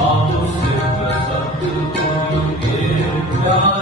Altyazı M.K.